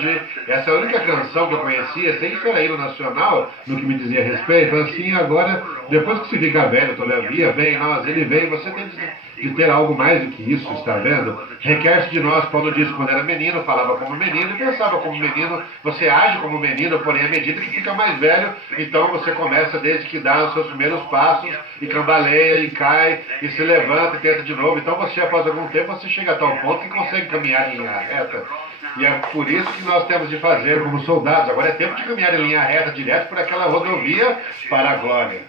hoje, essa é a única canção que eu conhecia, sem ser a hino nacional, no que me dizia a respeito. Assim, agora, depois que se fica velho, todavia, vem nós, ele vem, você tem de ter algo mais do que isso, está vendo? Requer-se de nós, Paulo disse, quando era menino, falava como menino e pensava como menino, você age como menino, porém, à medida que fica mais velho, então você começa desde que dá os seus primeiros passos, e cambaleia, e cai, e se levanta e tenta de novo. Então você, após algum tempo, você chega a tal ponto que consegue caminhar em linha reta. E é por isso que nós temos de fazer como soldados. Agora é tempo de caminhar em linha reta, direto por aquela rodovia para a glória.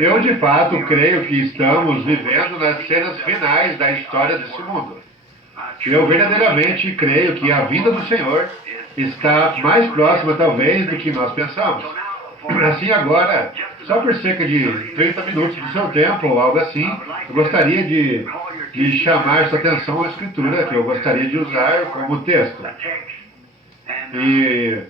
Eu, de fato, creio que estamos vivendo nas cenas finais da história desse mundo. Eu verdadeiramente creio que a vinda do Senhor está mais próxima, talvez, do que nós pensamos. Assim, agora, só por cerca de 30 minutos do seu tempo, ou algo assim, eu gostaria de chamar sua atenção à Escritura, que eu gostaria de usar como texto. E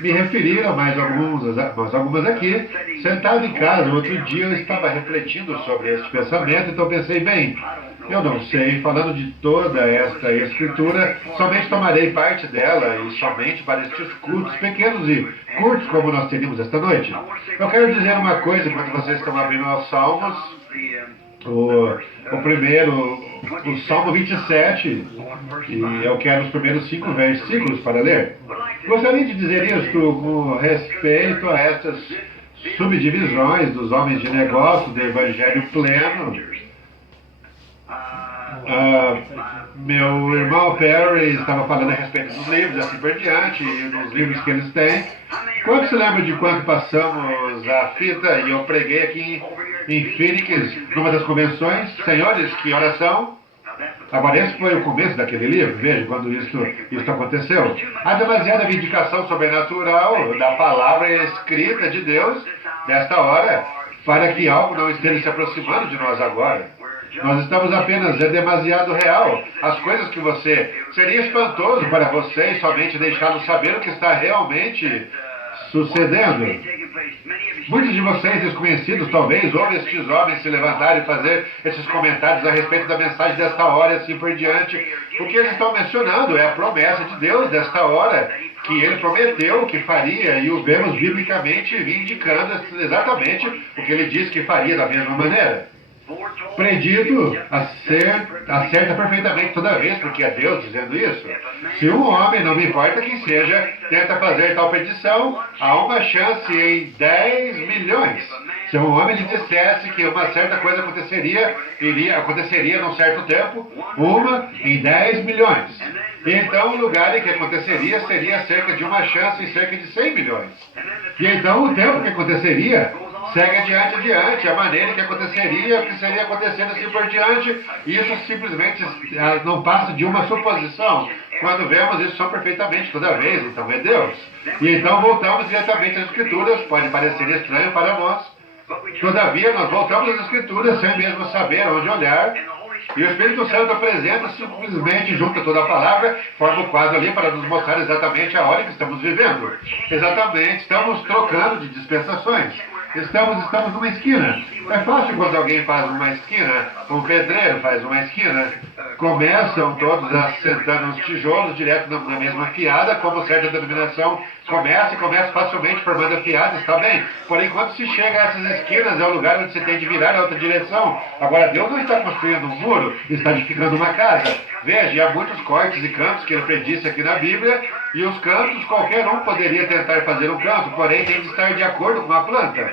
me referir a mais algumas aqui. Sentado em casa, outro dia eu estava refletindo sobre este pensamento, então pensei, bem, eu não sei, falando de toda esta Escritura, somente tomarei parte dela e somente para estes cultos pequenos e curtos como nós teríamos esta noite. Eu quero dizer uma coisa enquanto vocês estão abrindo os Salmos, o primeiro, o Salmo 27, e eu quero os primeiros 5 versículos para ler. Gostaria de dizer isto com respeito a estas subdivisões dos homens de negócio do Evangelho pleno. Meu irmão Perry estava falando a respeito dos livros, assim por diante, e dos livros que eles têm. Quanto se lembra de quando passamos a fita e eu preguei aqui em Phoenix, numa das convenções? Senhores, que oração! Agora, esse foi o começo daquele livro, veja, quando isso aconteceu. Há demasiada vindicação sobrenatural da palavra escrita de Deus, desta hora, para que algo não esteja se aproximando de nós agora. Nós estamos apenas, é demasiado real. As coisas que seria espantoso para vocês somente deixá-los saber o que está realmente sucedendo. Muitos de vocês, desconhecidos, talvez, ouvem estes homens se levantarem e fazer esses comentários a respeito da mensagem desta hora e assim por diante. O que eles estão mencionando é a promessa de Deus desta hora, que Ele prometeu que faria, e o vemos biblicamente indicando exatamente o que Ele disse que faria da mesma maneira. Predito acerta perfeitamente toda vez, porque é Deus dizendo isso. Se um homem, não me importa quem seja, tenta fazer tal petição, há uma chance em 10 milhões. Se um homem lhe dissesse que uma certa coisa aconteceria num certo tempo, uma em 10 milhões. Então o lugar em que aconteceria seria cerca de uma chance em cerca de 100 milhões. E então o tempo que aconteceria segue adiante, a maneira que aconteceria, o que seria acontecendo assim por diante, e isso simplesmente não passa de uma suposição. Quando vemos isso só perfeitamente toda vez, então é Deus. E então voltamos diretamente às Escrituras, pode parecer estranho para nós. Todavia, nós voltamos às Escrituras sem mesmo saber onde olhar, e o Espírito Santo apresenta simplesmente, junto a toda a palavra, forma o quadro ali para nos mostrar exatamente a hora que estamos vivendo. Exatamente, estamos trocando de dispensações. Estamos numa esquina. É fácil quando alguém faz uma esquina, um pedreiro faz uma esquina, começam todos assentando os tijolos direto na mesma fiada, como certa denominação começa facilmente formando a fiada, está bem. Porém, quando se chega a essas esquinas, é o lugar onde se tem de virar a outra direção. Agora, Deus não está construindo um muro, está edificando uma casa. Veja, há muitos cortes e cantos que ele predisse aqui na Bíblia, e os cantos, qualquer um poderia tentar fazer um canto, porém tem de estar de acordo com a planta.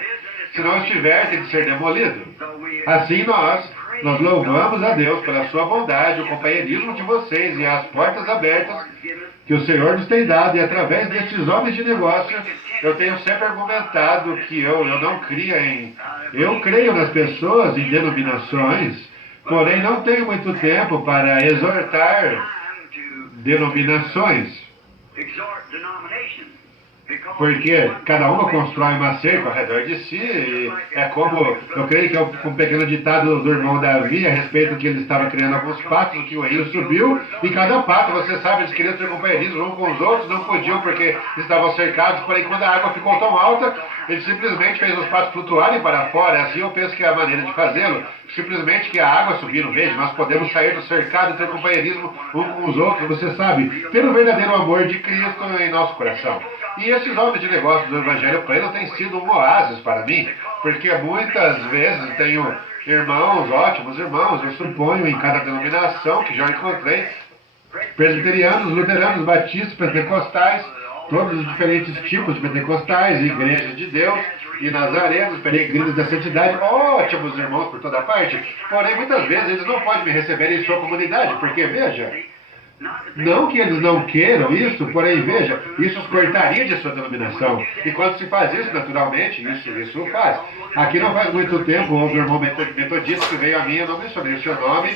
Se não estiver, tem de ser demolido. Assim nós louvamos a Deus pela sua bondade, o companheirismo de vocês e as portas abertas que o Senhor nos tem dado, e através destes homens de negócio, eu tenho sempre argumentado que eu não crio eu creio nas pessoas em denominações, porém não tenho muito tempo para exortar denominações. Porque cada uma constrói uma cerca ao redor de si, e é como, eu creio que é um pequeno ditado do irmão Davi a respeito que ele estava criando alguns patos, que o rio subiu, e cada pato, você sabe, eles queriam ter companheirismo uns com os outros, não podiam porque estavam cercados, porém quando a água ficou tão alta, ele simplesmente fez os patos flutuarem para fora. Assim eu penso que é a maneira de fazê-lo, simplesmente que a água subir no vejo, nós podemos sair do cercado e ter companheirismo uns com os outros, você sabe, ter o verdadeiro amor de Cristo em nosso coração. E esses homens de negócio do Evangelho Pleno têm sido um oásis para mim, porque muitas vezes tenho irmãos, ótimos irmãos, eu suponho, em cada denominação que já encontrei, presbiterianos, luteranos, batistas, pentecostais, todos os diferentes tipos de pentecostais, igrejas de Deus e nazarenos, peregrinos da santidade, ótimos irmãos por toda parte, porém muitas vezes eles não podem me receber em sua comunidade, porque veja, não que eles não queiram isso, porém, veja, isso os cortaria de sua denominação. E quando se faz isso, naturalmente, isso faz. Aqui não faz muito tempo, houve um irmão metodista que veio a mim, eu não mencionei o seu nome,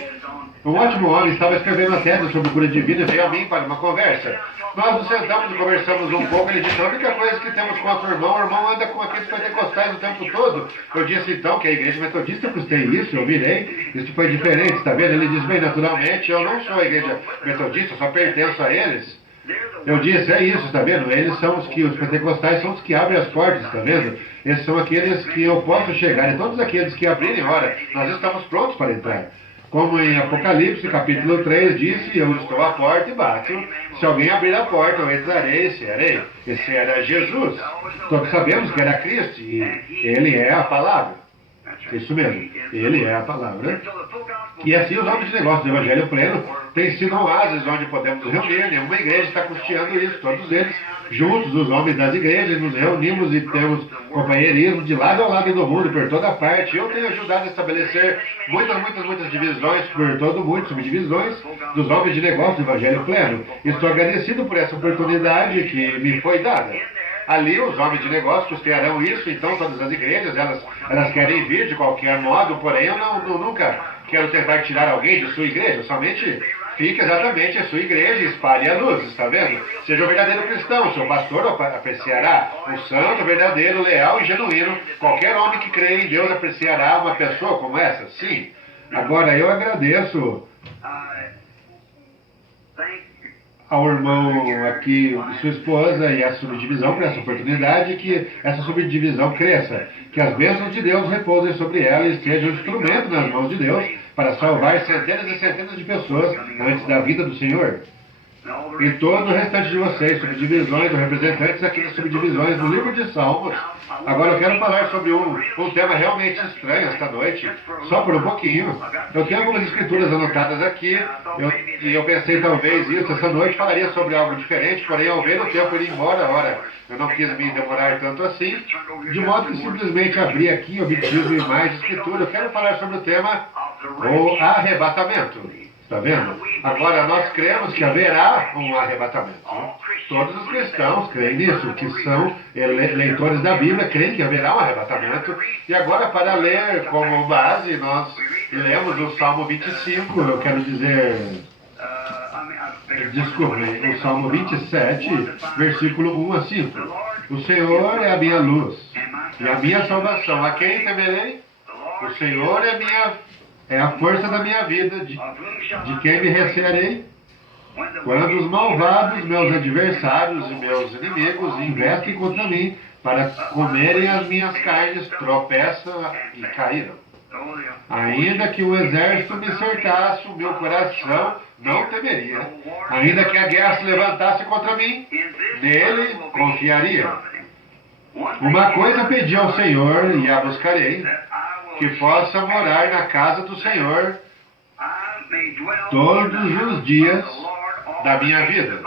um ótimo homem, estava escrevendo uma tese sobre cura divina e veio a mim para uma conversa. Nós nos sentamos e conversamos um pouco, ele disse, a única coisa que temos contra o irmão anda com aqueles pentecostais o tempo todo. Eu disse então que a igreja metodista custei isso, eu virei, isso foi diferente, está vendo? Ele diz, bem, naturalmente, eu não sou a igreja metodista, eu só pertenço a eles. Eu disse, é isso, está vendo? Eles são os pentecostais são os que abrem as portas, está vendo? Esses são aqueles que eu posso chegar, e todos aqueles que abrirem, ora, nós estamos prontos para entrar. Como em Apocalipse, capítulo 3, disse, eu estou à porta e bato. Se alguém abrir a porta, eu entrarei e cearei. Esse era Jesus. Todos sabemos que era Cristo, e Ele é a palavra. Isso mesmo, Ele é a palavra. E assim os homens de negócio do Evangelho Pleno têm sido oásis onde podemos nos reunir. Nenhuma igreja está custeando isso. Todos eles, juntos, os homens das igrejas, nos reunimos e temos companheirismo de lado a lado do mundo, por toda parte. Eu tenho ajudado a estabelecer muitas divisões por todo mundo, subdivisões dos homens de negócio do Evangelho Pleno. Estou agradecido por essa oportunidade que me foi dada. Ali os homens de negócio custearão isso, então todas as igrejas, elas querem vir de qualquer modo, porém eu nunca quero tentar tirar alguém de sua igreja, somente fique exatamente a sua igreja e espalhe a luz, está vendo? Seja o verdadeiro cristão, seu pastor apreciará, o santo, verdadeiro, leal e genuíno, qualquer homem que crê em Deus apreciará uma pessoa como essa, sim. Agora eu agradeço ao irmão aqui, sua esposa e a subdivisão por essa oportunidade, que essa subdivisão cresça, que as bênçãos de Deus repousem sobre ela e sejam um instrumento nas mãos de Deus para salvar centenas e centenas de pessoas antes da vida do Senhor. E todo o restante de vocês, subdivisões ou representantes aqui das subdivisões do livro de Salmos. Agora eu quero falar sobre um tema realmente estranho esta noite, só por um pouquinho. Eu tenho algumas escrituras anotadas aqui, e eu pensei talvez isso, essa noite falaria sobre algo diferente, porém ao ver o tempo ir embora, ora, eu não quis me demorar tanto assim, de modo que simplesmente abri aqui e obtive mais escritura. Eu quero falar sobre o tema, o arrebatamento. Está vendo? Agora, nós cremos que haverá um arrebatamento. Todos os cristãos creem nisso, que são leitores da Bíblia, creem que haverá um arrebatamento. E agora, para ler como base, nós lemos o Salmo 25, eu quero dizer... Desculpe, o Salmo 27, versículo 1 a 5. O Senhor é a minha luz e a minha salvação. A quem temerei? O Senhor é a força da minha vida, de quem me recearei? Quando os malvados, meus adversários e meus inimigos investem contra mim para comerem as minhas carnes, tropeçam e caíram. Ainda que o exército me cercasse, o meu coração não temeria. Ainda que a guerra se levantasse contra mim, nele confiaria. Uma coisa pedi ao Senhor e a buscarei, que possa morar na casa do Senhor todos os dias da minha vida,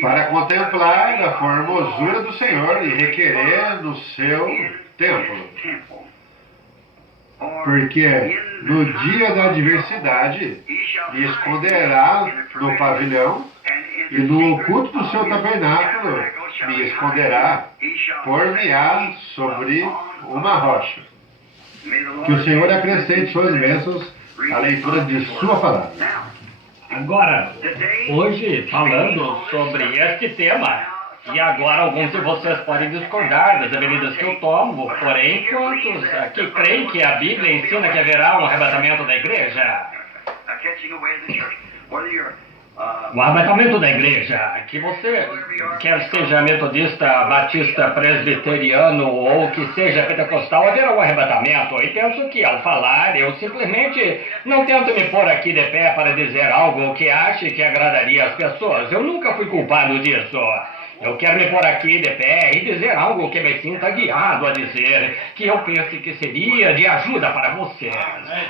para contemplar a formosura do Senhor e requerer no seu templo. Porque no dia da adversidade me esconderá no pavilhão, e no oculto do seu tabernáculo me esconderá, por-me-á sobre uma rocha. Que o Senhor acrescente suas bênçãos à leitura de sua palavra. Agora, hoje, falando sobre este tema, E agora alguns de vocês podem discordar das avenidas que eu tomo, porém, quantos aqui creem que a Bíblia ensina que haverá um arrebatamento da igreja? O arrebatamento da igreja, que você, quer seja metodista, batista, presbiteriano ou que seja pentecostal, haverá um arrebatamento. E penso que ao falar, eu simplesmente não tento me pôr aqui de pé para dizer algo que ache que agradaria às pessoas. Eu nunca fui culpado disso. Eu quero me pôr aqui de pé e dizer algo que me sinta guiado a dizer, que eu pense que seria de ajuda para vocês.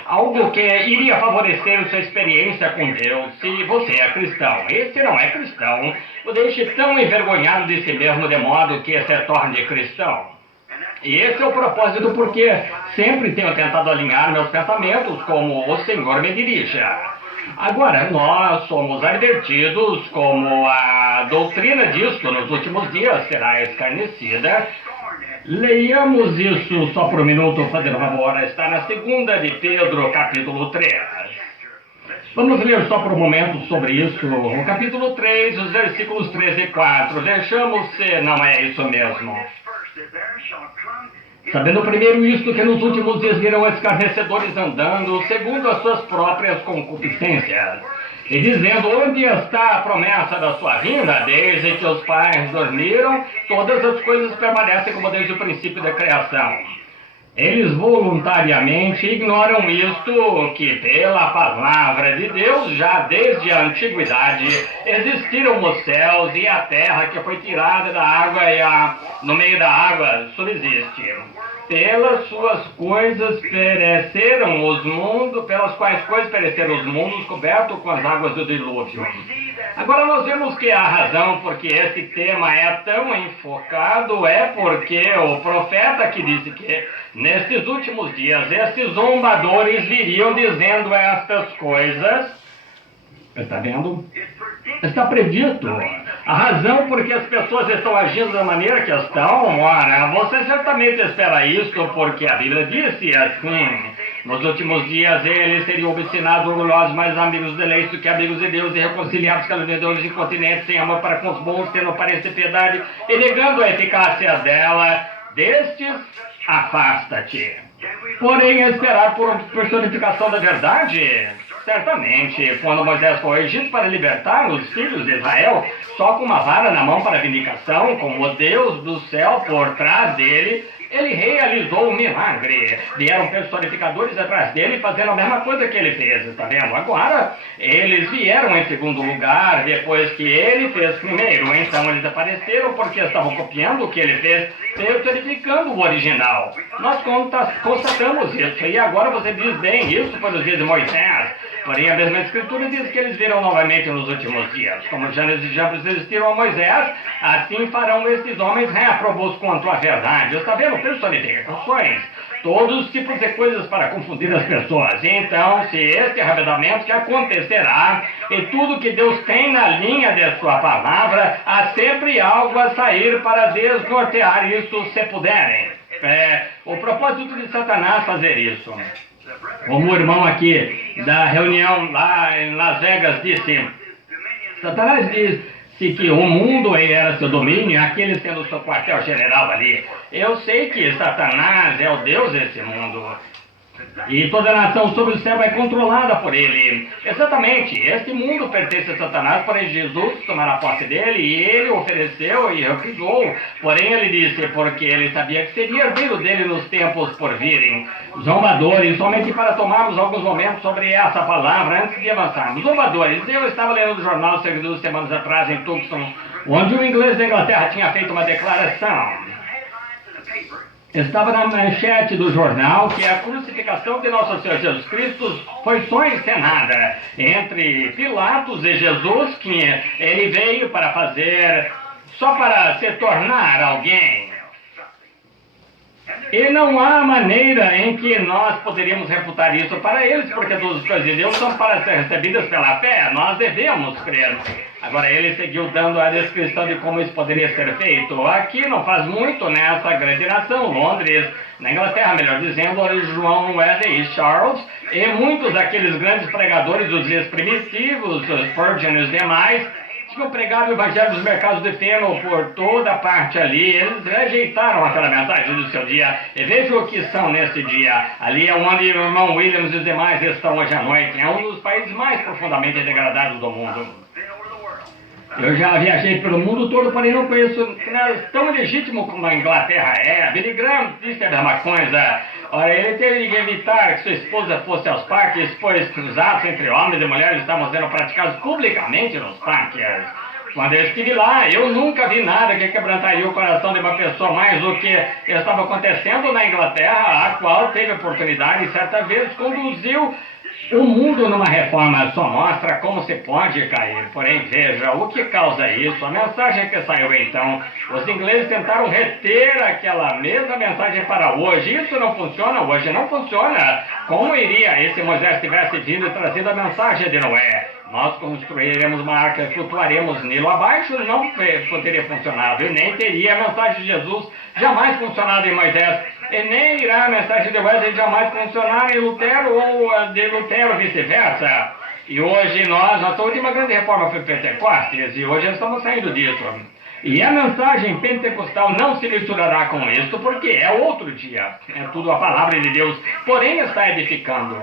Algo que iria favorecer sua experiência com Deus, se você é cristão. E se não é cristão, o deixe tão envergonhado de si mesmo de modo que se torne cristão. E esse é o propósito porque sempre tenho tentado alinhar meus pensamentos como o Senhor me dirija. Agora, nós somos advertidos como a doutrina disto nos últimos dias será escarnecida. Leiamos isso só por um minuto, fazendo favor. Está na 2 de Pedro, capítulo 3. Vamos ler só por um momento sobre isso. O capítulo 3, os versículos 13 e 4. Vejamos se não é isso mesmo. Sabendo primeiro isto, que nos últimos dias virão escarnecedores andando, segundo as suas próprias concupiscências, e dizendo, onde está a promessa da sua vinda? Desde que os pais dormiram, todas as coisas permanecem como desde o princípio da criação. Eles voluntariamente ignoram isto, que pela palavra de Deus, já desde a antiguidade, existiram os céus e a terra que foi tirada da água e no meio da água subsiste. Pelas suas coisas pereceram os mundos, pelas quais coisas pereceram os mundos, cobertos com as águas do dilúvio. Agora nós vemos que a razão porque esse tema é tão enfocado é porque o profeta que disse que nestes últimos dias esses zombadores viriam dizendo estas coisas. Está vendo? Está predito. A razão por que as pessoas estão agindo da maneira que estão, ora, você certamente espera isto porque a Bíblia disse assim. Nos últimos dias eles seriam obstinados, orgulhosos, mais amigos de leis do que amigos de Deus, e reconciliados, caluniadores, incontinentes, sem amor para com os bons, tendo aparência de piedade, e negando a eficácia dela. Destes, afasta-te. Porém, esperar por personificação da verdade? Certamente, quando Moisés foi ao Egito para libertar os filhos de Israel, só com uma vara na mão para vindicação, com o Deus do céu por trás dele, ele realizou um milagre. Vieram personificadores atrás dele fazendo a mesma coisa que ele fez, está vendo? Agora, eles vieram em segundo lugar, depois que ele fez primeiro. Então, eles apareceram porque estavam copiando o que ele fez, personificando o original. Nós constatamos isso. E agora você diz bem, isso foi nos dias de Moisés. Porém, a mesma escritura diz que eles viram novamente nos últimos dias. Como Gênesis e Jambres existiram a Moisés, assim farão esses homens réprobos quanto à verdade. Está vendo? Personificações. Todos os tipos de coisas para confundir as pessoas. Então, se este arrebatamento que acontecerá, e tudo que Deus tem na linha de sua palavra, há sempre algo a sair para desnortear isso, se puderem. O propósito de Satanás fazer isso. Como o irmão aqui da reunião lá em Las Vegas disse, Satanás disse que o mundo era seu domínio, aquele sendo seu quartel-general ali. Eu sei que Satanás é o Deus desse mundo. E toda a nação sobre o céu é controlada por ele. Exatamente, este mundo pertence a Satanás, porém Jesus tomará posse dele, e ele ofereceu e recusou. Porém ele disse, porque ele sabia que seria herdeiro dele nos tempos por virem. Zombadores, somente para tomarmos alguns momentos sobre essa palavra antes de avançarmos. Zombadores, eu estava lendo o jornal cerca de 2 semanas atrás em Tucson, onde um inglês da Inglaterra tinha feito uma declaração. Estava na manchete do jornal que a crucificação de Nosso Senhor Jesus Cristo foi só encenada entre Pilatos e Jesus, que ele veio para fazer, só para se tornar alguém. E não há maneira em que nós poderíamos refutar isso para eles, porque todas as coisas de Deus são para ser recebidas pela fé, nós devemos crer. Agora ele seguiu dando a descrição de como isso poderia ser feito. Aqui não faz muito nessa grande nação, Londres, na Inglaterra, melhor dizendo, João Wesley e Charles, e muitos daqueles grandes pregadores dos dias primitivos, os Spurgeon e os demais, tinham pregado o evangelho dos mercados de feno por toda parte ali. Eles rejeitaram aquela mensagem do seu dia. E veja o que são nesse dia. Ali é onde o irmão Williams e os demais estão hoje à noite. É um dos países mais profundamente degradados do mundo. Eu já viajei pelo mundo todo, porém não conheço tão legítimo como a Inglaterra é. Billy Graham disse a mesma coisa. Ora, ele teve que evitar que sua esposa fosse aos parques, pois os atos entre homens e mulheres estavam sendo praticados publicamente nos parques. Quando eu estive lá, eu nunca vi nada que quebrantaria o coração de uma pessoa mais do que estava acontecendo na Inglaterra, a qual teve oportunidade e certa vez conduziu o mundo numa reforma. Só mostra como se pode cair. Porém, veja, o que causa isso? A mensagem que saiu então. Os ingleses tentaram reter aquela mesma mensagem para hoje. Isso não funciona, hoje não funciona. Como iria se Moisés tivesse vindo e trazido a mensagem de Noé? Nós construiremos uma arca e flutuaremos Nilo abaixo, não teria funcionado. E nem teria a mensagem de Jesus jamais funcionado em Moisés. E nem irá a mensagem de Wesley jamais funcionar em Lutero ou de Lutero vice-versa. E hoje nossa última grande reforma foi Pentecostes, e hoje estamos saindo disso. E a mensagem pentecostal não se misturará com isso, porque é outro dia. É tudo a palavra de Deus, porém está edificando.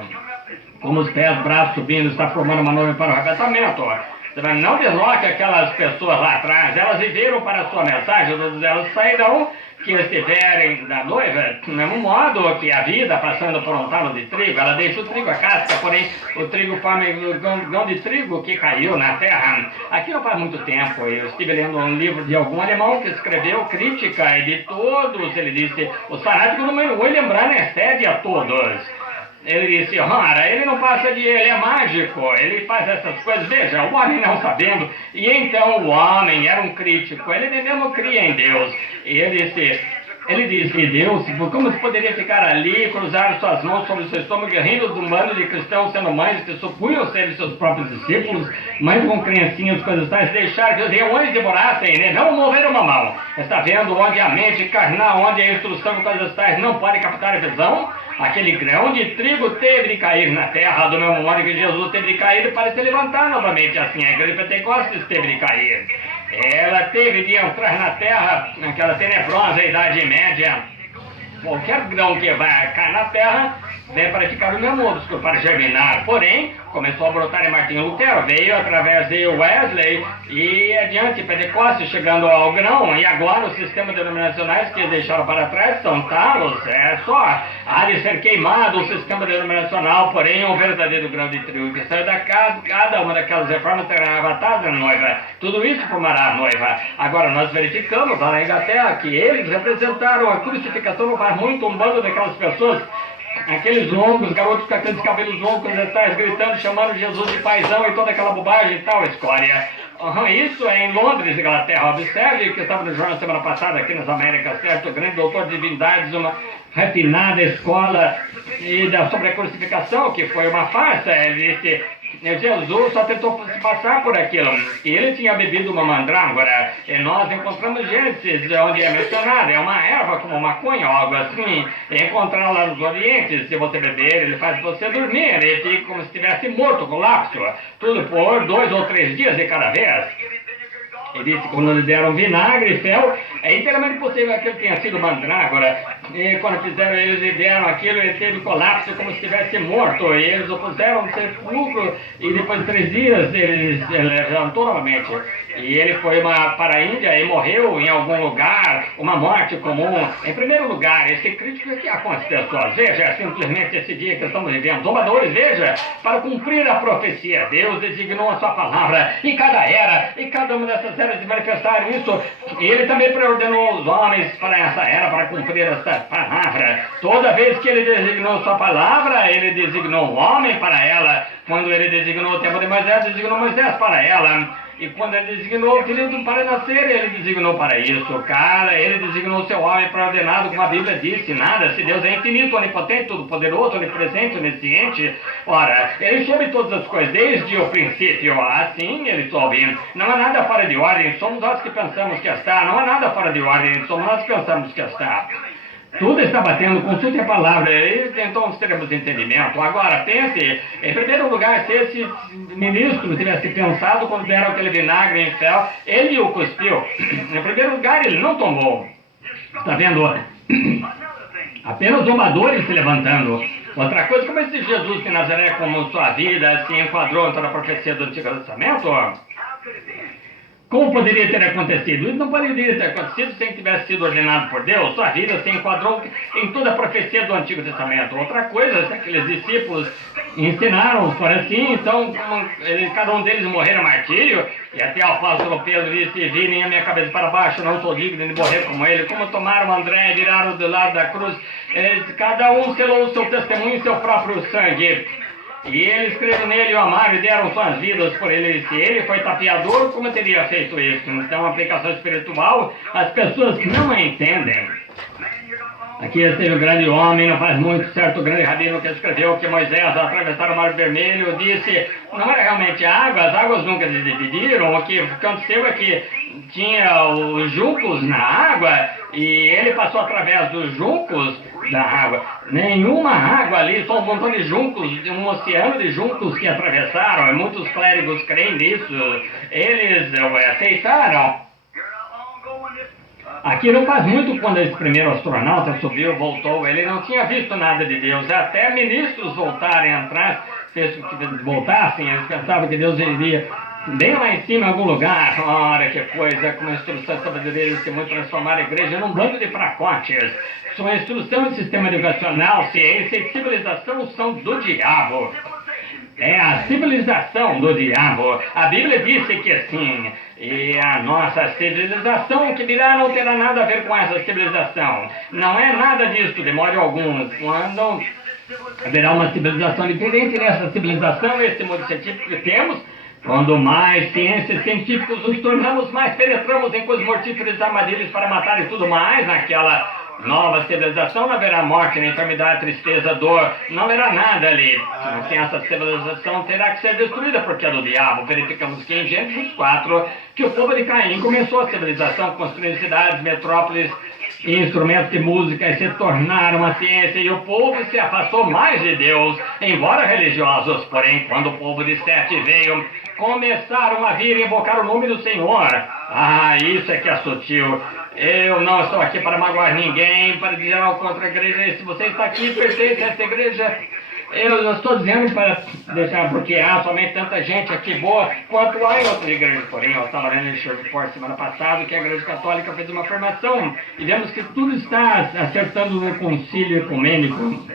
Como os pés, braços subindo, está formando uma nuvem para o arrebatamento. Não desloque aquelas pessoas lá atrás, elas viveram para a sua mensagem, elas sairão que estiverem da noiva, do mesmo modo que a vida passando por um talo de trigo, ela deixa o trigo, a casca, porém o trigo forma o grão de trigo que caiu na terra. Aqui não faz muito tempo, eu estive lendo um livro de algum alemão que escreveu crítica e de todos, ele disse, os fanáticos do William Branham excede a todos. Ele disse, ora, ele não passa de ele é mágico, ele faz essas coisas, veja, o homem não sabendo, e então o homem era um crítico, ele mesmo cria em Deus, e ele disse, Deus, como se poderia ficar ali, cruzar suas mãos sobre o seu estômago, rindo de um bando de cristãos sendo mães que supunham ser seus próprios discípulos, mães com criancinhas, coisas tais, deixar que os leões devorassem, né? Não mover uma mão. Está vendo onde a mente carnal, onde a instrução, coisas tais, não pode captar a visão? Aquele grão de trigo teve de cair na terra, do mesmo modo que Jesus teve de cair para se levantar novamente. Assim, a igreja de Pentecostes teve de cair. Ela teve de entrar na terra, naquela tenebrosa Idade Média. Qualquer grão que vai cair na terra vem para ficar no meu mundo, para germinar. Porém, começou a brotar em Martinho Lutero, veio através de Wesley e adiante Pentecostes, chegando ao grão, e agora os sistemas denominacionais que deixaram para trás são talos, é só há de ser queimado o sistema denominacional, porém um verdadeiro grão de trigo que saiu da casa, cada uma daquelas reformas terá arrebatado a noiva, tudo isso formará a noiva. Agora nós verificamos lá na Inglaterra que eles representaram a crucificação, não faz muito um bando daquelas pessoas, aqueles longos, garotos com aqueles cabelos longos, gritando, chamando Jesus de paizão e toda aquela bobagem e tal, escória. Isso é em Londres, Inglaterra. Observe que estava no jornal semana passada aqui nas Américas, certo? O grande doutor de divindades, uma refinada escola sobre a crucificação, que foi uma farsa. Ele disse, Jesus só tentou se passar por aquilo. E ele tinha bebido uma mandrágora. E nós encontramos Gênesis, onde é mencionado. É uma erva como maconha ou algo assim. Encontrar lá nos Orientes, se você beber, ele faz você dormir. Ele fica como se estivesse morto, colapso. Tudo por 2 ou 3 dias de cada vez. Ele disse que quando lhe deram vinagre e fel, é inteiramente possível que ele tenha sido mandrágora. E quando fizeram, eles lhe deram aquilo, ele teve colapso como se estivesse morto. E eles o puseram no sepulcro e depois de 3 dias ele levantou novamente. E ele foi para a Índia e morreu em algum lugar, uma morte comum. Em primeiro lugar, esse crítico que há com as pessoas, veja, simplesmente esse dia que estamos vivendo, zombadores, veja, para cumprir a profecia, Deus designou a sua palavra, e cada era, e cada uma dessas eras se manifestaram isso, e ele também preordenou os homens para essa era, para cumprir essa palavra. Toda vez que ele designou sua palavra, ele designou o homem para ela. Quando ele designou o tempo de Moisés, designou Moisés para ela. E quando ele designou o filho para nascer, ele designou para isso. Cara, ele designou o seu homem para ordenado, como a Bíblia disse, nada. Se Deus é infinito, onipotente, todo-poderoso, onipresente, onisciente, ora, ele soube todas as coisas, desde o princípio. Assim ele soube. Não há nada fora de ordem, somos nós que pensamos que está. Não há nada fora de ordem, somos nós que pensamos que está. Tudo está batendo, consulte a palavra, então teremos entendimento. Agora, pense, em primeiro lugar, se esse ministro tivesse pensado quando deram aquele vinagre em fel, ele o cuspiu. Em primeiro lugar, ele não tomou. Está vendo? Apenas zombadores se levantando. Outra coisa, como esse Jesus de Nazaré, como sua vida se enquadrou em toda a profecia do Antigo Testamento? Como poderia ter acontecido? Isso não poderia ter acontecido sem que tivesse sido ordenado por Deus. Sua vida se enquadrou em toda a profecia do Antigo Testamento. Outra coisa, se aqueles discípulos ensinaram, for assim, então cada um deles morreram martírio, e até o apóstolo Pedro disse: virem a minha cabeça para baixo, não sou digno de morrer como ele. Como tomaram André e viraram do lado da cruz, cada um selou o seu testemunho em seu próprio sangue. E eles creram nele, o amaram e deram suas vidas por ele. Se ele foi tapeador, como teria feito isso? Então, aplicação espiritual, as pessoas que não a entendem. Aqui esteve um grande homem, não faz muito, certo grande rabino que escreveu que Moisés, ao atravessar o Mar Vermelho, disse: não era realmente água, as águas nunca se dividiram. O que aconteceu é que tinha os juncos na água e ele passou através dos juncos da água. Nenhuma água ali, só um montão de juncos, um oceano de juncos que atravessaram, e muitos clérigos creem nisso. Eles aceitaram. Aqui não faz muito, quando esse primeiro astronauta subiu, voltou, ele não tinha visto nada de Deus. Até ministros voltarem atrás, voltassem, eles pensavam que Deus iria bem lá em cima, em algum lugar. Ora, que coisa, com uma instrução de sabedoria, eles queriam transformar a igreja num bando de fracotes. Sua instrução de sistema educacional, ciência e civilização são do diabo. É a civilização do diabo. A Bíblia disse que sim. E a nossa civilização que virá não terá nada a ver com essa civilização. Não é nada disso, de modo algum. Quando haverá uma civilização diferente dessa civilização, esse mundo científico que temos, quando mais ciências científicas nos tornamos, mais penetramos em coisas mortíferas, armadilhas para matar e tudo mais, naquela nova civilização não haverá morte, nem enfermidade, tristeza, dor, não haverá nada ali. Assim, essa civilização terá que ser destruída porque é do diabo. Verificamos que em Gênesis 4, que o povo de Caim começou a civilização, construindo cidades, metrópoles e instrumentos de música, e se tornaram a ciência, e o povo se afastou mais de Deus, embora religiosos. Porém, quando o povo de Sete veio, começaram a vir e invocar o nome do Senhor. Ah, isso é que é sutil. Eu não estou aqui para magoar ninguém, para dizer algo contra a igreja. E se você está aqui e pertence a essa igreja, eu não estou dizendo para deixar, porque há somente tanta gente aqui boa quanto há em outras igrejas. Porém, eu estava lendo em Shreveport semana passada que a igreja católica fez uma formação e vemos que tudo está acertando no concílio ecumênico,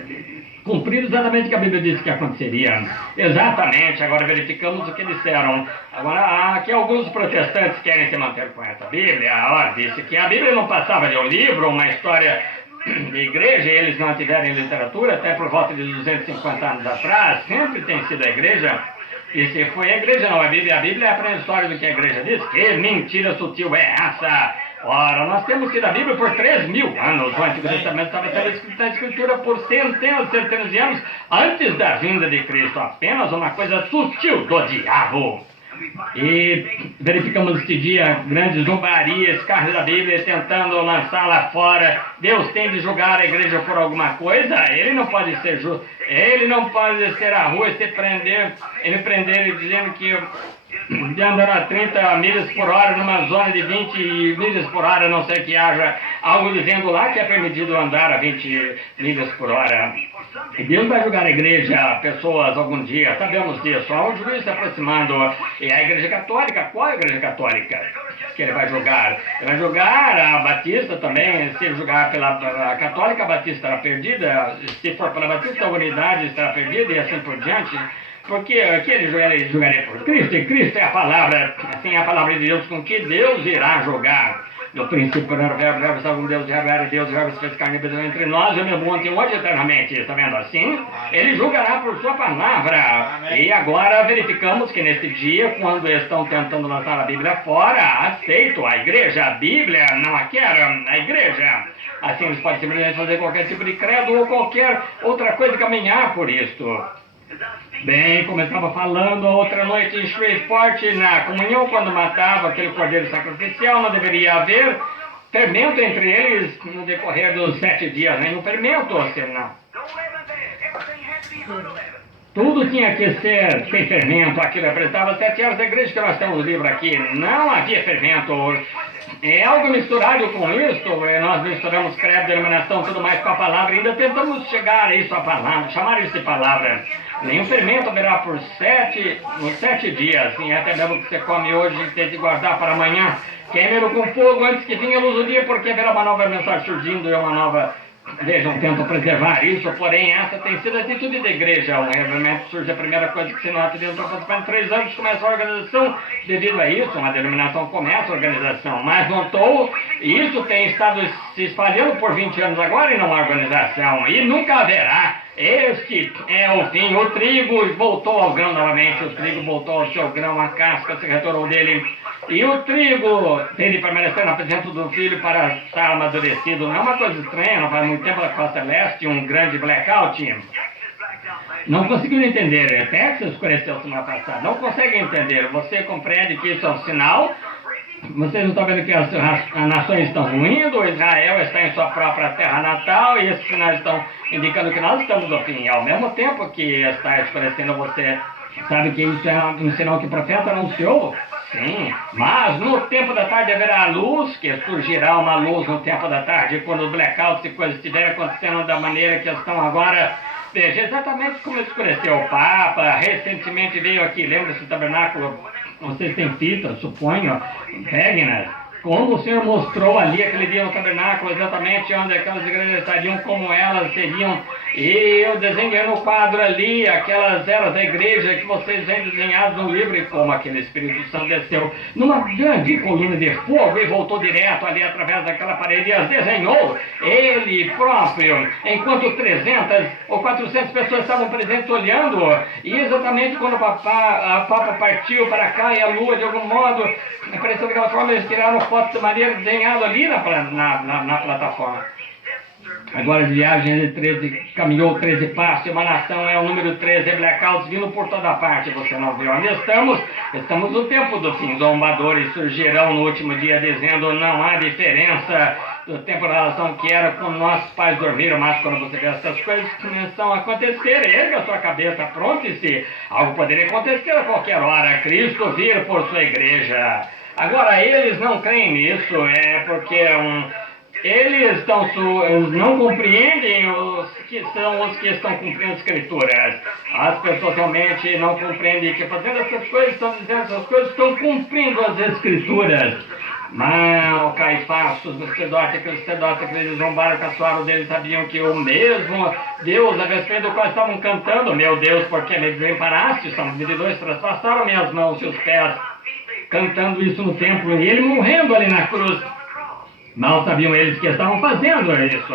cumprindo exatamente o que a Bíblia disse que aconteceria. Exatamente, agora verificamos o que disseram. Agora, aqui alguns protestantes querem se manter com essa Bíblia. Ora, disse que a Bíblia não passava de um livro, uma história de igreja, e eles não tiveram literatura, até por volta de 250 anos atrás, sempre tem sido a igreja. E se foi a igreja, não a Bíblia é a história do que a igreja diz. Que mentira sutil é essa? Ora, nós temos tido a Bíblia por 3.000 anos. O Antigo Testamento estava sendo escrito na Escritura por centenas de anos antes da vinda de Cristo. Apenas uma coisa sutil do diabo. E verificamos este dia grandes zombarias, carros da Bíblia tentando lançá-la fora. Deus tem de julgar a igreja por alguma coisa? Ele não pode ser justo. Ele não pode descer à rua e se prender, ele prender dizendo que de andar a 30 milhas por hora numa zona de 20 milhas por hora, a não ser que haja algo dizendo lá que é permitido andar a 20 milhas por hora. E Deus vai julgar a igreja, pessoas, algum dia, sabemos disso. Há um juiz se aproximando. E a igreja católica, qual é a igreja católica que ele vai julgar? Ele vai julgar a batista também. Se julgar pela católica, a batista estará perdida. Se for pela batista, a unidade estará perdida e assim por diante. Porque aqui ele julgaria por Cristo, e Cristo é a palavra, assim é a palavra de Deus com que Deus irá julgar. No princípio era o verbo, o verbo estava com Deus, o verbo era Deus, o verbo se fez carne e habitou entre nós, e o meu monte hoje eternamente. Está vendo assim? Ele julgará por sua palavra. E agora verificamos que neste dia, quando estão tentando lançar a Bíblia fora, aceito a igreja, a Bíblia não a quer, a igreja. Assim eles podem simplesmente fazer qualquer tipo de credo ou qualquer outra coisa e caminhar por isto. Bem, como eu estava falando, outra noite em Shreveport, na comunhão, quando matava aquele cordeiro sacrificial, não deveria haver fermento entre eles no decorrer dos 7 dias, nenhum fermento, senão. Tudo tinha que ser sem fermento, aquilo representava 7 anos da igreja que nós temos o livro aqui, não havia fermento. É algo misturado com isso, nós misturamos credo, denominação, tudo mais com a palavra, ainda tentamos chegar a isso, a palavra, chamar isso de palavra. Nenhum fermento haverá por nos 7 dias, e até mesmo que você come hoje tem que guardar para amanhã. Queime-lo com fogo antes que venha a luz do dia, porque haverá uma nova mensagem surgindo e uma nova... Vejam, tentam preservar isso, porém essa tem sido a atitude da igreja. O revivamento surge a primeira coisa que se nota dentro do participante. 3 anos começa a organização, devido a isso, uma denominação começa a organização, mas notou, isso tem estado se espalhando por 20 anos agora e não há organização, e nunca haverá. Este é o fim. O trigo voltou ao grão novamente, o trigo voltou ao seu grão, a casca se retornou dele. E o trigo tem de permanecer na presença do filho para estar amadurecido. Não é uma coisa estranha, não faz muito tempo na costa leste, um grande blackout. Não conseguiram entender. Texas escureceu semana passada. Não conseguem entender. Você compreende que isso é um sinal? Vocês não estão vendo que as nações estão ruindo, Israel está em sua própria terra natal, e esses sinais estão indicando que nós estamos no fim. Ao mesmo tempo que está escurecendo, você sabe que isso é um sinal que o profeta anunciou? Sim, mas no tempo da tarde haverá luz, que surgirá uma luz no tempo da tarde, quando os blackouts e coisas estiverem acontecendo da maneira que estão agora. Veja, exatamente como escureceu o Papa, recentemente veio aqui, lembra-se do tabernáculo, vocês têm fita, suponho, peguem-nas. Como o Senhor mostrou ali aquele dia no tabernáculo, exatamente onde aquelas igrejas estariam, como elas seriam. E eu desenhei no quadro ali aquelas eras da igreja que vocês vêm desenhados no livro, e como aquele Espírito Santo desceu numa grande coluna de fogo e voltou direto ali através daquela parede e as desenhou ele próprio, enquanto 300 ou 400 pessoas estavam presentes olhando. E exatamente quando a Papa partiu para cá e a lua, de algum modo, apareceu daquela forma, eles tiraram foto de maneira desenhada ali na plataforma. Agora de viagem ele 13, caminhou 13 passos, e uma nação é o número 13, blackouts vindo por toda parte, você não viu onde estamos? Estamos no tempo do fim, zombadores surgirão no último dia dizendo não há diferença do tempo da relação que era quando nossos pais dormiram, mas quando você vê essas coisas começam a acontecer, erga a sua cabeça, pronte-se, algo poderia acontecer a qualquer hora, Cristo vir por sua igreja. Agora eles não creem nisso, é porque eles não compreendem os que estão cumprindo as escrituras. As pessoas realmente não compreendem que fazendo essas coisas, estão dizendo essas coisas, estão cumprindo as escrituras. Mas o Caifás, os sacerdotes que eles zombaram, caçoaram deles, sabiam que o mesmo Deus, a respeito do qual estavam cantando, meu Deus, porque me desamparaste, são medidores, trespassaram minhas mãos e os pés, cantando isso no templo, e ele morrendo ali na cruz. Mal sabiam eles que estavam fazendo isso.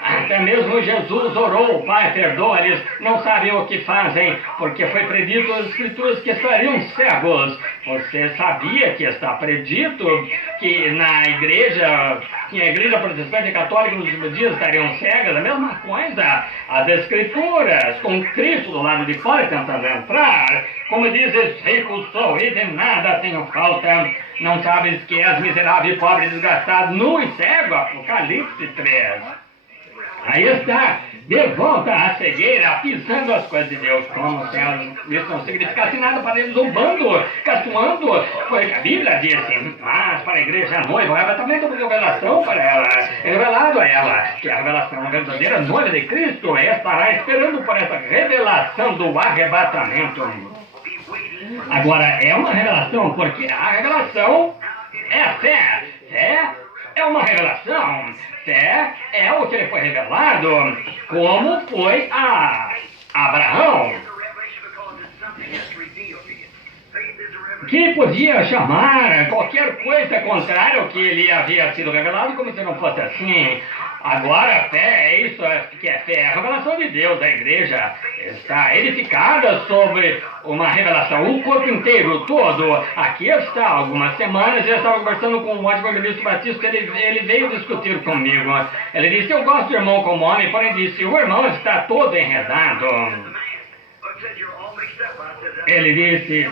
Até mesmo Jesus orou, Pai, perdoa-lhes, não sabem o que fazem, porque foi predito nas Escrituras que estariam cegos. Você sabia que está predito que na igreja, que a igreja protestante e católica nos últimos dias estariam cegas? A mesma coisa, as Escrituras, com Cristo do lado de fora tentando entrar. Como dizes, rico sou e de nada tenho falta. Não sabes que és miserável, pobre, desgastado, nu e cego? Apocalipse 3. Aí está, de volta à cegueira, pisando as coisas de Deus, como se isso não significasse nada para eles, zombando, caçoando. Foi o que a Bíblia disse, mas para a igreja noiva, o arrebatamento é revelação para ela, é revelado a ela, que a revelação verdadeira noiva de Cristo estará esperando por essa revelação do arrebatamento. Agora, é uma revelação, porque a revelação é a fé. Fé é uma revelação. Fé é o que lhe foi revelado, como foi a Abraão, que podia chamar qualquer coisa contrária ao que lhe havia sido revelado, como se não fosse assim. Agora a fé é isso que é fé. A revelação de Deus, a igreja, está edificada sobre uma revelação, o corpo inteiro, todo. Aqui está, algumas semanas, eu estava conversando com o ótimo ministro Batista, ele veio discutir comigo. Ele disse, eu gosto do irmão como homem, porém disse, o irmão está todo enredado. Ele disse,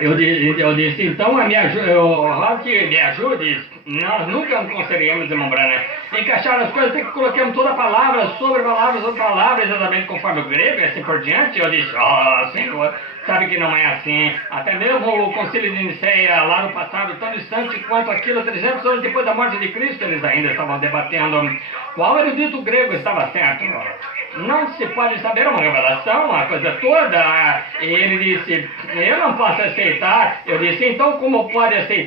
Eu disse, então, me ajude, nós nunca conseguiremos, irmão Branham, encaixar as coisas, tem que colocarmos toda palavra sobre palavra, exatamente conforme o grego e assim por diante. Eu disse, Senhor, sabe que não é assim. Até mesmo o concílio de Niceia, lá no passado, tão distante quanto aquilo, 300 anos depois da morte de Cristo, eles ainda estavam debatendo qual erudito grego estava certo. Não se pode saber, uma revelação, a coisa toda. E ele disse, eu não posso aceitar. Eu disse, então como pode aceitar